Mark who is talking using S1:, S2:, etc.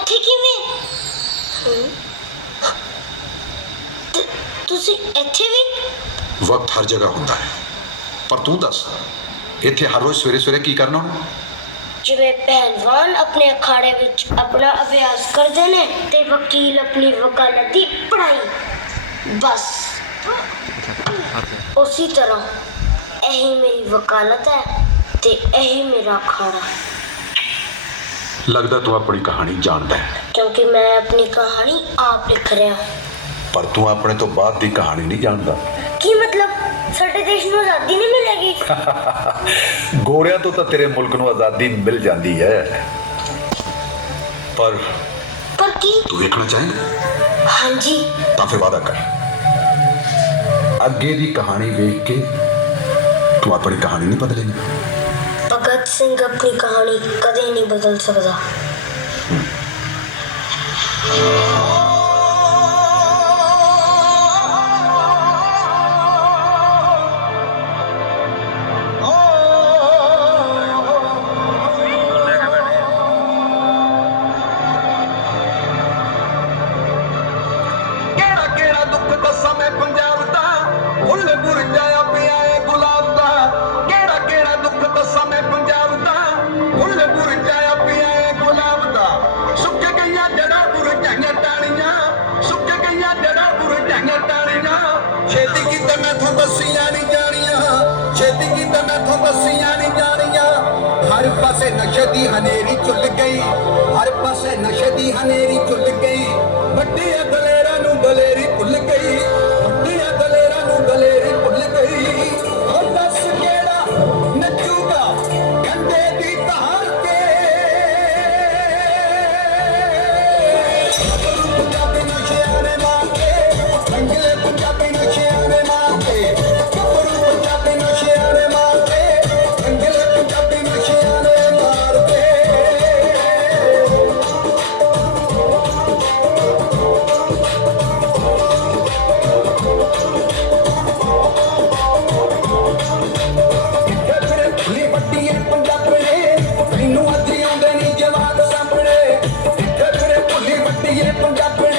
S1: ਉੱਥੇ ਕਿਵੇਂ? ਤੁਸੀਂ ਇੱਥੇ ਵੀ?
S2: ਵਕਤ ਹਰ ਜਗ੍ਹਾ ਹੁੰਦਾ ਹੈ। ਪਰ ਤੂੰ ਦੱਸ ਇੱਥੇ ਹਰ ਰੋਜ਼ ਸਵੇਰੇ ਸਵੇਰੇ ਕੀ ਕਰਨਾ ਹੁਣ
S1: ਜਿਵੇਂ ਪਹਿਲਵਾਨ ਆਪਣੇ ਅਖਾੜੇ ਵਿੱਚ ਆਪਣਾ ਅਭਿਆਸ ਕਰਦੇ ਨੇ ਤੇ ਵਕੀਲ ਆਪਣੀ ਵਕਾਲਤ ਦੀ ਪੜ੍ਹਾਈ। ਬਸ। ਉਸੇ ਤਰ੍ਹਾਂ ਇਹੀ ਮੇਰੀ ਵਕਾਲਤ ਹੈ ਤੇ ਇਹੀ ਮੇਰਾ ਅਖਾੜਾ।
S2: ਲੱਗਦਾ ਤੂੰ ਆਪਣੀ ਕਹਾਣੀ ਜਾਣਦਾ ਹੈ।
S1: ਕਿਉਂਕਿ ਮੈਂ ਆਪਣੀ ਕਹਾਣੀ ਆਪ ਲਿਖ ਰਿਹਾ
S2: ਪਰ ਤੂੰ ਆਪਣੇ ਤੋਂ ਬਾਅਦ ਦੀ ਕਹਾਣੀ ਨਹੀਂ ਜਾਣਦਾ।
S1: ਕੀ ਮਤਲਬ? ਸਾਡੇ ਦੇਸ਼ ਨੂੰ ਆਜ਼ਾਦੀ ਨਹੀਂ ਮਿਲੇਗੀ?
S2: ਗੋਰਿਆਂ ਤੋਂ ਤਾਂ ਤੇਰੇ ਮੁਲਕ ਨੂੰ ਆਜ਼ਾਦੀ ਮਿਲ ਜਾਂਦੀ ਹੈ। ਪਰ
S1: ਪਰ ਕੀ?
S2: ਤੂੰ ਵੇਖਣਾ ਚਾਹੇਂਗਾ?
S1: ਹਾਂਜੀ।
S2: ਤਾਂ ਫਿਰ ਵਾਦਾ ਕਰ। ਅੱਗੇ ਦੀ ਕਹਾਣੀ ਵੇਖ ਕੇ ਤੂੰ ਆਪਣੀ ਕਹਾਣੀ ਨਹੀਂ ਬਦਲੇਂਗਾ।
S1: ਭਗਤ ਸਿੰਘ ਆਪਣੀ ਕਹਾਣੀ ਕਦੇ ਨਹੀਂ ਬਦਲ ਸਕਦਾ।
S3: ਛੇਤੀ ਕੀਤੇ ਮੈਥੋਂ ਬੱਸੀਆਂ ਨਹੀਂ ਜਾਣੀਆਂ ਹਰ ਪਾਸੇ ਨਸ਼ੇ ਦੀ ਹਨੇਰੀ ਚੁੱਲ ਗਈ। ਹਰ ਪਾਸੇ ਨਸ਼ੇ ਦੀ ਹਨੇਰੀ ਚੁੱਲ ਗਈ। ਵੱਡੀਆਂ ਦਲੇਰਾਂ ਨੂੰ ਦਲੇਰੀ ਭੁੱਲ ਗਈ। ਭੁੱਲੀ ਵੱਡੀ ਏ